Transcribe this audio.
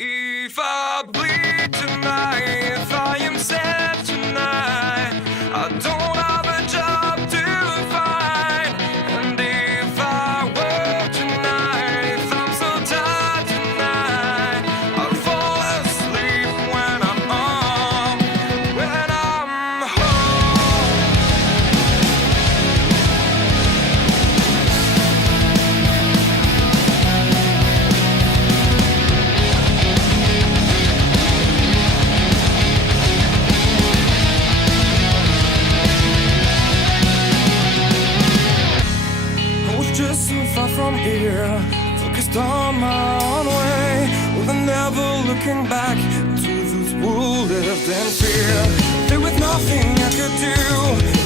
If I bleed tonight, if I am sad tonight, I don't have a job to find. And if I work tonight, if I'm so tired tonight, I'll fall asleep when I'm home, when I'm home. Just so far from here, focused on my own way, with never looking back to those who lived in fear. There was nothing I could do.